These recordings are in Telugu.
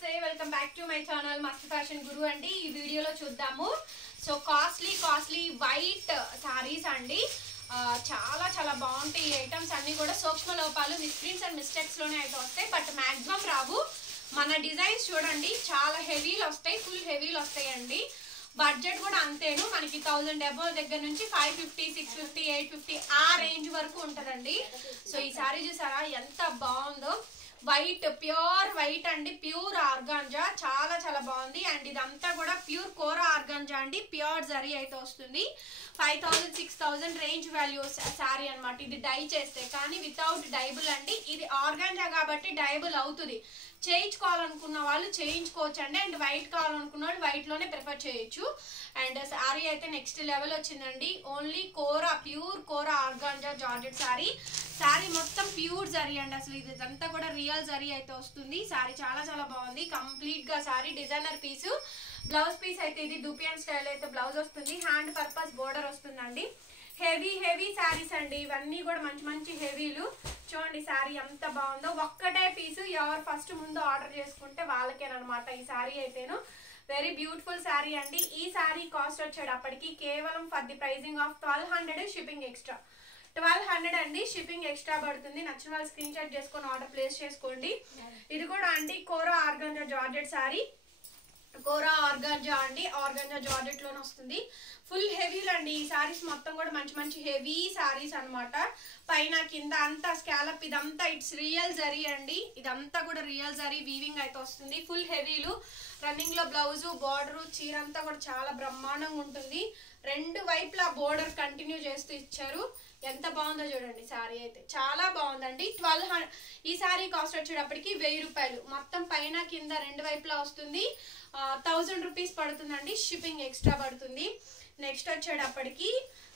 నమస్తే welcome back to my channel మస్త్ ఫ్యాషన్ గురు అండి. ఈ వీడియోలో చూద్దాము. సో కాస్ట్లీ వైట్ సారీస్ అండి. చాలా బాగుంటాయి. ఐటమ్స్ అన్ని కూడా సూక్ష్మ లోపాలు మిస్ప్రింట్స్ అండ్ మిస్టేక్స్ లోనే అయితే వస్తాయి, బట్ మాక్సిమం రావు. మన డిజైన్స్ చూడండి, చాలా హెవీలు వస్తాయి, ఫుల్ హెవీలు వస్తాయండి. బడ్జెట్ కూడా అంతేను, మనకి 1000 అబోవ్ దగ్గర నుంచి 550, 650, 850 ఆ రేంజ్ వరకు ఉంటుందండి. సో ఈ సారీ చూసారా ఎంత బాగుందో. వైట్, ప్యూర్ వైట్ అండి, ప్యూర్ ఆర్గాంజా, చాలా బాగుంది. అండ్ ఇదంతా కూడా ప్యూర్ కోరా ఆర్గాంజా అండి, ప్యూర్ జరీ అయితే వస్తుంది. 5000, 6000 రేంజ్ వాల్యూస్ శారీ అనమాట. ఇది డై చేస్తే కానీ వితౌట్ డైబుల్ అండి. ఇది ఆర్గాంజా కాబట్టి డైబుల్ అవుతుంది. చేయించుకోవాలనుకున్న వాళ్ళు చేయించుకోవచ్చు అండి. అండ్ వైట్ కావాలనుకున్న వాళ్ళు వైట్ లోనే ప్రిఫర్ చేయొచ్చు. అండ్ శారీ అయితే నెక్స్ట్ లెవెల్ వచ్చిందండి. ఓన్లీ కోరా, ప్యూర్ కోరా ఆర్గాంజా జార్జెట్ శారీ. శారీ మొత్తం ప్యూర్ జరీ అండి. అసలు ఇదంతా కూడా రియల్ జరీ అయితే వస్తుంది. శారీ చాలా బాగుంది. కంప్లీట్ గా శారీ డిజైనర్ పీసు. బ్లౌజ్ పీస్ అయితే ఇది దుపియన్ స్టైల్ అయితే బ్లౌజ్ వస్తుంది. హ్యాండ్ పర్పస్ బోర్డర్ వస్తుందండి. హెవీ శారీస్ అండి ఇవన్నీ కూడా, మంచి హెవీలు. చూడండి శారీ ఎంత బాగుందో. ఒక్కటే పీసు, ఎవరు ఫస్ట్ ముందు ఆర్డర్ చేసుకుంటే వాళ్ళకేనమాట ఈ శారీ అయితేను. వెరీ బ్యూటిఫుల్ శారీ అండి. ఈ శారీ కాస్ట్ వచ్చేటప్పటికి కేవలం for the pricing of 1200, shipping extra. 1200 అండి, షిప్పింగ్ ఎక్స్ట్రా పడుతుంది. నచ్చిన వాళ్ళు స్క్రీన్ షాట్ చేసుకొని ఆర్డర్ ప్లేస్ చేసుకోండి. ఇది కూడా అండి kora organza georgette sari. Kora organza అండి, ఆర్గాంజా జార్జెట్ లోనే వస్తుంది. ఫుల్ హెవీలు అండి ఈ సారీస్ మొత్తం కూడా, మంచి హెవీ సారీస్ అనమాట. పైన కింద అంతా స్కాలప్, ఇదంతా ఇట్స్ రియల్ జరీ అండి. ఇదంతా కూడా రియల్ జరీ వీవింగ్ అయితే వస్తుంది. ఫుల్ హెవీలు. రన్నింగ్ లో బ్లౌజు, బార్డరు, చీర అంతా కూడా చాలా బ్రహ్మాండంగా ఉంటుంది. రెండు వైపులా బోర్డర్ కంటిన్యూ చేస్తూ ఇచ్చారు. ఎంత బాగుందో చూడండి శారీ అయితే, చాలా బాగుందండి. 1200 ఈ శారీ కాస్ట్ వచ్చేటప్పటికి 1000 రూపాయలు. మొత్తం పైన కింద రెండు వైపులా వస్తుంది. 1000 రూపీస్ పడుతుందండి, షిప్పింగ్ ఎక్స్ట్రా పడుతుంది. నెక్స్ట్ వచ్చేటప్పటికి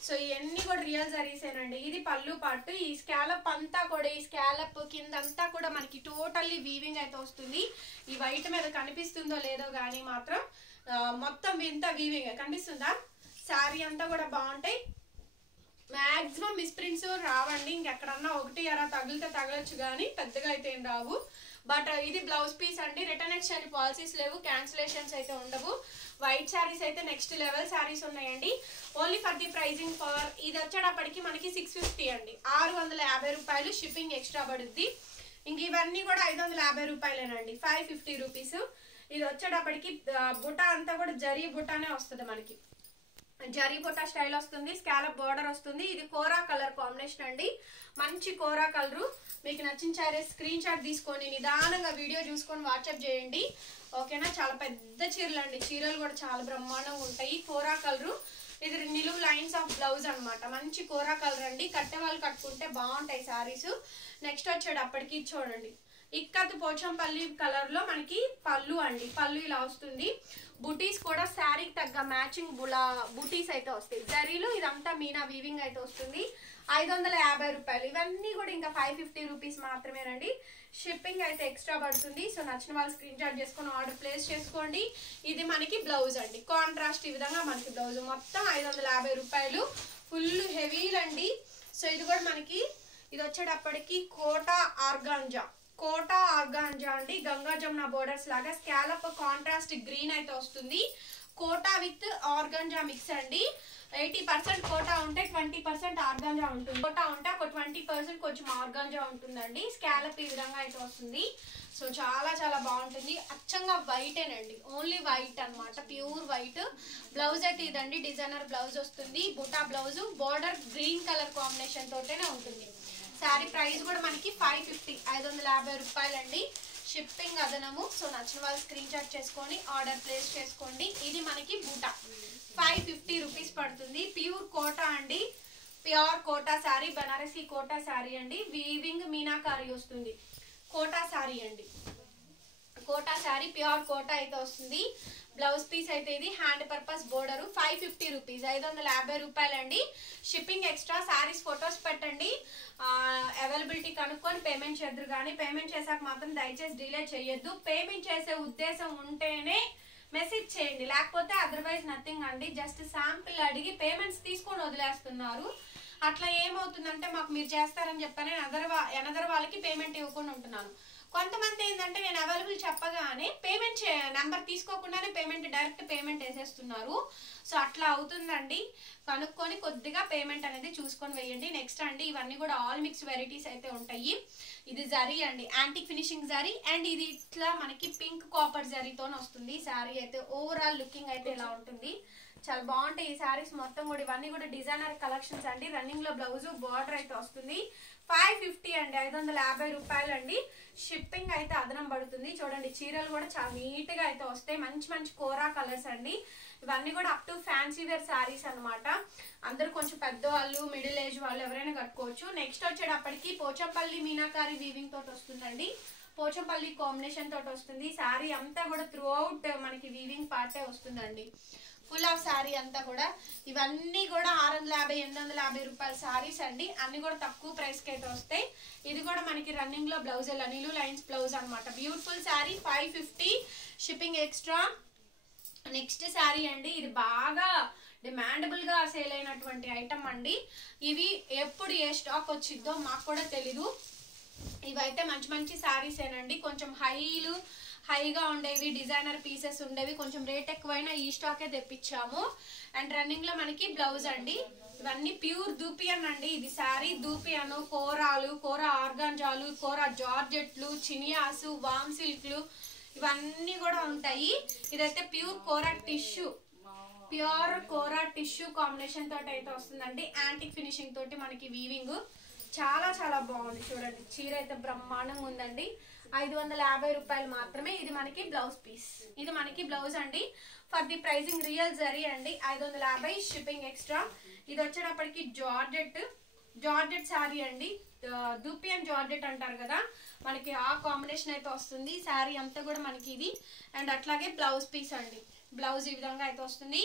సో ఇవన్నీ కూడా రియల్ జరీసేనండి. ఇది పళ్ళు పార్ట్. ఈ స్కాలప్ అంతా కూడా, ఈ స్కాలప్ కింద అంతా కూడా మనకి టోటల్లీ వీవింగ్ అయితే వస్తుంది. ఈ వైట్ మీద కనిపిస్తుందో లేదో కానీ మాత్రం మొత్తం ఇంత వీవింగ్ కనిపిస్తుందా. శారీ అంతా కూడా బాగుంటాయి. మాక్సిమం మిస్ప్రింట్స్ రావండి. ఇంకెక్కడన్నా ఒకటి అలా తగిలితే తగలచ్చు కానీ పెద్దగా అయితే ఏం రావు. బట్ ఇది బ్లౌజ్ పీస్ అండి. రిటర్న్ ఎక్స్చేంజ్ పాలసీస్ లేవు, క్యాన్సిలేషన్స్ అయితే ఉండవు. వైట్ శారీస్ అయితే నెక్స్ట్ లెవెల్ శారీస్ ఉన్నాయండి. Only for the pricing for ఇది వచ్చేటప్పటికి మనకి 650 అండి, 650 రూపాయలు, షిప్పింగ్ ఎక్స్ట్రా పడుద్ది. ఇంక ఇవన్నీ కూడా 550 రూపాయలేనండి, 550 రూపీస్. ఇది వచ్చేటప్పటికి బుటా అంతా కూడా జరీ బుటానే వస్తుంది మనకి. జరీ బుటా స్టైల్ వస్తుంది, స్కాలప్ బోర్డర్ వస్తుంది. ఇది కోరా కలర్ కాంబినేషన్ అండి, మంచి కోరా కలరు. మీకు నచ్చిన శారీస్ స్క్రీన్ షాట్ తీసుకొని నిదానంగా వీడియో చూసుకొని వాట్సాప్ చేయండి, ఓకేనా. చాలా పెద్ద చీరలు అండి, చీరలు కూడా చాలా బ్రహ్మాండంగా ఉంటాయి. కోరా కలరు. ఇది నిలువు లైన్స్ ఆఫ్ బ్లౌజ్ అనమాట. మంచి కోరా కలర్ అండి, కట్టే వాళ్ళు కట్టుకుంటే బాగుంటాయి శారీస్. నెక్స్ట్ వచ్చేటప్పటికి చూడండి, ఇక్కత్ పోచంపల్లి కలర్ లో మనకి పళ్ళు అండి. పళ్ళు ఇలా వస్తుంది. బుటీస్ కూడా శారీకి తగ్గ మ్యాచింగ్ బుటీస్ అయితే వస్తాయి జరీలో. ఇదంతా మీనా వీవింగ్ అయితే వస్తుంది. 550 రూపాయలు. ఇవన్నీ కూడా ఇంకా 550 రూపీస్ మాత్రమేనండి, షిప్పింగ్ అయితే ఎక్స్ట్రా పడుతుంది. సో నచ్చిన వాళ్ళు స్క్రీన్ షాట్ చేసుకొని ఆర్డర్ ప్లేస్ చేసుకోండి. ఇది మనకి బ్లౌజ్ అండి, కాంట్రాస్ట్ ఈ విధంగా మనకి బ్లౌజ్. మొత్తం 550 రూపాయలు, ఫుల్ హెవీలండి. సో ఇది కూడా మనకి, ఇది వచ్చేటప్పటికి కోటా ఆర్గాంజా అండి. గంగా జమున బోర్డర్స్ లాగా స్కాలప్ కాంట్రాస్ట్ గ్రీన్ అయితే వస్తుంది. కోటా విత్ ఆర్గాంజా మిక్స్ అండి. 80% కోటా ఉంటే 20% ఆర్గాంజా ఉంటుంది. కోటా ఉంటే ఒక 20% కొంచెం ఆర్గాంజా ఉంటుందండి. స్కాలప్ ఈ విధంగా అయితే వస్తుంది. సో చాలా బాగుంటుంది. అచ్చంగా వైటేనండి, ఓన్లీ వైట్ అనమాట, ప్యూర్ వైట్. బ్లౌజ్ అయితే ఇదండి, డిజైనర్ బ్లౌజ్ వస్తుంది. బుటా blouse, border green colour combination తోటనే ఉంటుంది. శారీ ప్రైస్ కూడా మనకి 550 రూపాయలండి, షిప్పింగ్ అదనము. సో నచ్చిన వాళ్ళు స్క్రీన్ షాట్ చేసుకొని ఆర్డర్ ప్లేస్ చేసుకోండి. ఇది మనకి బూటా 550 రూపీస్ పడుతుంది. ప్యూర్ కోటా అండి, ప్యూర్ కోటా శారీ, బనారసి కోటా శారీ అండి. వీవింగ్ మీనాకారి వస్తుంది. కోటా శారీ అండి, కోటా శారీ ప్యూర్ కోటా అయితే వస్తుంది. బ్లౌజ్ పీస్ అయితే ఇది హ్యాండ్ పర్పస్ బోర్డరు. 550 రూపీస్, 550 రూపాయలండి, షిప్పింగ్ ఎక్స్ట్రా. శారీస్ ఫొటోస్ పెట్టండి, అవైలబిలిటీ కనుక్కొని పేమెంట్ చేద్దరు. కానీ పేమెంట్ చేశాక మాత్రం దయచేసి డిలే చేయొద్దు. పేమెంట్ చేసే ఉద్దేశం ఉంటేనే మెసేజ్ చేయండి, లేకపోతే అదర్వైజ్ నథింగ్ అండి. జస్ట్ శాంపిల్ అడిగి పేమెంట్స్ తీసుకొని వదిలేస్తున్నారు. అట్లా ఏమవుతుందంటే మాకు మీరు చేస్తారని చెప్పని అనదర్ వాళ్ళకి పేమెంట్ ఇవ్వకుండా ఉంటున్నాను. కొంతమంది ఏంటంటే నేను అవైలబుల్ చెప్పగానే పేమెంట్ నెంబర్ తీసుకోకుండానే డైరెక్ట్ పేమెంట్ వేసేస్తున్నారు. సో అట్లా అవుతుందండి, కనుక్కొని కొద్దిగా పేమెంట్ అనేది చూసుకొని వేయండి. నెక్స్ట్ అండి ఇవన్నీ కూడా ఆల్ మిక్స్ వెరైటీస్ అయితే ఉంటాయి. ఇది జరీ అండి, యాంటిక్ ఫినిషింగ్ జరీ, అండ్ ఇది ఇట్లా మనకి పింక్ కాపర్ జరీతో వస్తుంది. శారీ అయితే ఓవరాల్ లుకింగ్ అయితే ఇలా ఉంటుంది, చాలా బాగుంటాయి ఈ శారీస్ మొత్తం కూడా. ఇవన్నీ కూడా డిజైనర్ కలెక్షన్స్ అండి. రన్నింగ్ లో బ్లౌజ్ బార్డర్ అయితే వస్తుంది. 550 అండి, 550 రూపాయలు అండి. షిప్పింగ్ అయితే అదనం పడుతుంది. చూడండి చీరలు కూడా చాలా నీట్ గా అయితే వస్తాయి, మంచి మంచి కోరా కలర్స్ అండి. ఇవన్నీ కూడా up to fancy wear saris అనమాట. అందరూ కొంచెం పెద్దవాళ్ళు, మిడిల్ ఏజ్ వాళ్ళు ఎవరైనా కట్టుకోవచ్చు. నెక్స్ట్ వచ్చేటప్పటికి పోచంపల్లి మీనాకారి వీవింగ్ తోటి వస్తుందండి. పోచంపల్లి కాంబినేషన్ తోటి వస్తుంది. శారీ అంతా కూడా త్రూ అవుట్ మనకి వీవింగ్ పార్టే వస్తుందండి, ఫుల్ ఆఫ్ శారీ అంతా కూడా. ఇవన్నీ కూడా 650, 850 రూపాయల శారీస్ అండి. అన్ని కూడా తక్కువ ప్రైస్ కి అయితే వస్తాయి. ఇది కూడా మనకి రన్నింగ్ లో బ్లౌజ్ నిలు లైన్స్ బ్లౌజ్ అనమాట. Beautiful sari, 550 shipping extra. Next sari అండి, ఇది బాగా డిమాండబుల్ గా సేల్ అయినటువంటి ఐటమ్ అండి. ఇవి ఎప్పుడు ఏ స్టాక్ వచ్చిద్దో మాకు కూడా తెలీదు. ఇవైతే మంచి మంచి శారీస్ ఏనండి, కొంచెం హైగా ఉండేవి, డిజైనర్ పీసెస్ ఉండేవి, కొంచెం రేట్ ఎక్కువైనా ఈ స్టాకే తెప్పించాము. అండ్ రన్నింగ్ లో మనకి బ్లౌజ్ అండి. ఇవన్నీ ప్యూర్ దూపియన్ అండి. ఇది శారీ దూపియన్, కోరాలు, కోరా ఆర్గాంజాలు, కోరా జార్జెట్లు, చినియాసు, వామ్ సిల్క్లు ఇవన్నీ కూడా ఉంటాయి. ఇదైతే ప్యూర్ కోరా టిష్యూ, ప్యూర్ కోరా టిష్యూ కాంబినేషన్ తోటి అయితే వస్తుందండి. యాంటిక్ ఫినిషింగ్ తోటి మనకి వీవింగ్ చాలా చాలా బాగుంది. చూడండి చీర అయితే బ్రహ్మాండంగా ఉందండి. 550 రూపాయలు మాత్రమే. ఇది మనకి బ్లౌజ్ పీస్, ఇది మనకి బ్లౌజ్ అండి. For the pricing real zari అండి, 550 షిప్పింగ్ ఎక్స్ట్రా. ఇది వచ్చేటప్పటికి జార్జెట్ శారీ అండి, దూపియన్ జార్జెట్ అంటారు కదా, మనకి ఆ కాంబినేషన్ అయితే వస్తుంది. శారీ అంతా కూడా మనకి ఇది. అండ్ అట్లాగే బ్లౌజ్ పీస్ అండి, బ్లౌజ్ ఈ విధంగా అయితే వస్తుంది.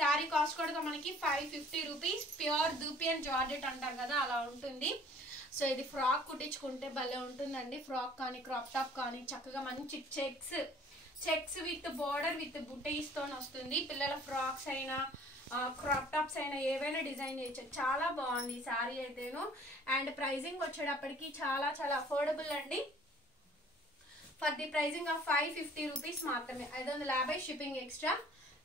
శారీ కాస్ట్ కూడా మనకి 550 రూపీస్. ప్యూర్ దూపియన్ జార్జెట్ అంటారు కదా, అలా ఉంటుంది. సో ఇది ఫ్రాక్ కుట్టించుకుంటే భలే ఉంటుందండి. ఫ్రాక్ కానీ క్రాప్ టాప్ కానీ చక్కగా మంచి చెక్స్ విత్ బోర్డర్ విత్ బుటీస్ తో వస్తుంది. పిల్లల ఫ్రాక్స్ అయినా క్రాప్ టాప్స్ అయినా ఏవైనా డిజైన్ చేయొచ్చు. చాలా బాగుంది ఈ శారీ అయితేను. అండ్ ప్రైజింగ్ వచ్చేటప్పటికి చాలా చాలా అఫోర్డబుల్ అండి. For the pricing of 550 rupees మాత్రమే, 550 షిప్పింగ్ ఎక్స్ట్రా.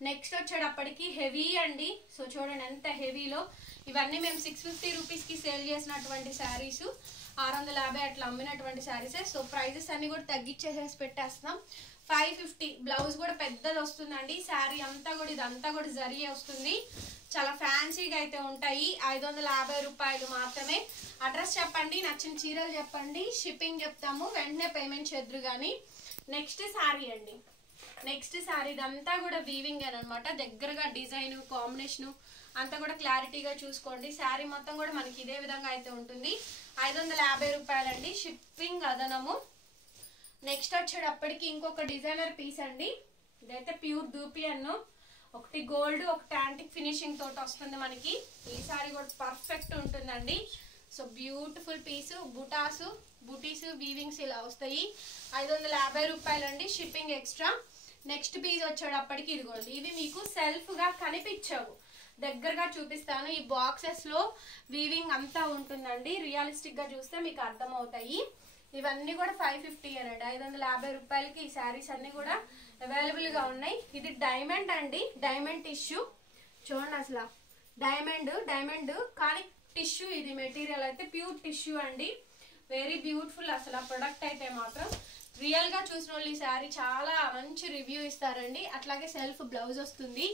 నెక్స్ట్ వచ్చేటప్పటికి హెవీ అండి. సో చూడండి ఎంత హెవీలో. ఇవన్నీ మేము 650 రూపీస్ కి సేల్ చేసినటువంటి శారీస్, 650 అట్లా అమ్మినటువంటి శారీసే. సో ప్రైజెస్ అన్ని కూడా తగ్గించేసేసి పెట్టేస్తున్నాం. 550 బ్లౌజ్ కూడా పెద్దది వస్తుందండి. శారీ అంతా కూడా ఇదంతా కూడా జరీ వస్తుంది, చాలా ఫ్యాన్సీగా అయితే ఉంటాయి. 550 రూపాయలు మాత్రమే. అడ్రస్ చెప్పండి, నచ్చిన చీరలు చెప్పండి, షిప్పింగ్ చెప్తాము, వెంటనే పేమెంట్ చేద్దరు కానీ. నెక్స్ట్ శారీ అండి, నెక్స్ట్ శారీ ఇదంతా కూడా వీవింగ్ అనమాట. దగ్గరగా డిజైన్ కాంబినేషన్ అంతా కూడా క్లారిటీగా చూసుకోండి. శారీ మొత్తం కూడా మనకి ఇదే విధంగా అయితే ఉంటుంది. 550 రూపాయలండి, షిప్పింగ్ అదనము. నెక్స్ట్ వచ్చేటప్పటికి ఇంకొక డిజైనర్ పీస్ అండి. ఇదైతే ప్యూర్ దూపియన్, ఒకటి గోల్డ్ ఒకటి యాంటిక్ ఫినిషింగ్ తోటి వస్తుంది మనకి. ఈ శారీ కూడా పర్ఫెక్ట్ ఉంటుందండి. సో బ్యూటిఫుల్ పీసు, బుటీస్ వీవింగ్స్ ఇలా వస్తాయి. 550 రూపాయలండి, షిప్పింగ్ ఎక్స్ట్రా. నెక్స్ట్ పీస్ వచ్చేటప్పటికి ఇదిగోండి, ఇవి మీకు సెల్ఫ్ గా కనిపించవు, దగ్గరగా చూపిస్తాను. ఈ బాక్సెస్ లో వీవింగ్ అంతా ఉంటుందండి, రియలిస్టిక్ గా చూస్తే మీకు అర్థమవుతాయి. ఇవన్నీ కూడా 550 అనండి, 550 రూపాయలకి ఈ శారీస్ అన్ని కూడా అవైలబుల్ గా ఉన్నాయి. ఇది డైమండ్ అండి, డైమండ్ టిష్యూ. చూడండి అసలు డైమండ్ కానీ టిష్యూ. ఇది మెటీరియల్ అయితే ప్యూర్ టిష్యూ అండి, వెరీ బ్యూటిఫుల్. అసలు ఆ ప్రొడక్ట్ అయితే మాత్రం రియల్ గా చూసిన వాళ్ళు ఈ శారీ చాలా మంచి రివ్యూ ఇస్తారండి. అట్లాగే సెల్ఫ్ బ్లౌజ్ వస్తుంది,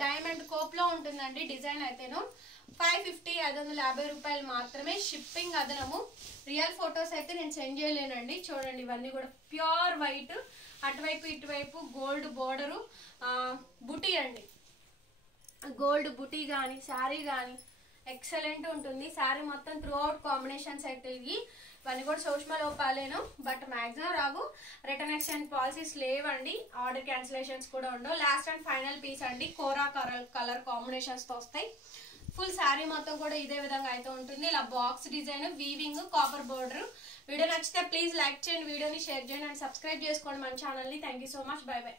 డైమండ్ కోప్ లో ఉంటుందండి డిజైన్ అయితేను. 550, 550 రూపాయలు మాత్రమే, షిప్పింగ్ అదనము. రియల్ ఫొటోస్ అయితే నేను సెండ్ చేయలేనండి. చూడండి ఇవన్నీ కూడా ప్యూర్ వైట్, అటువైపు ఇటువైపు గోల్డ్ బోర్డరు, బుటీ అండి, గోల్డ్ బుటీ కానీ శారీ కానీ ఎక్సలెంట్ ఉంటుంది. శారీ మొత్తం త్రూ అవుట్ కాంబినేషన్స్ అయితే ఇవన్నీ కూడా సూక్ష్మ లోపాలేను, బట్ మ్యాక్సిమం రావు. రిటర్న్ ఎక్స్చేంజ్ పాలసీస్ లేవండి, ఆర్డర్ క్యాన్సిలేషన్స్ కూడా ఉండవు. లాస్ట్ అండ్ ఫైనల్ పీస్ అండి, కోరా కలర్ కాంబినేషన్స్ తో వస్తాయి. ఫుల్ శారీ మొత్తం కూడా ఇదే విధంగా అయితే ఉంటుంది. ఇలా box design, weaving, copper border. Video నచ్చితే ప్లీజ్ లైక్ చేయండి, వీడియోని షేర్ చేయండి అండ్ సబ్స్క్రైబ్ చేసుకోండి మన ఛానల్ని. Thank you so much, by by.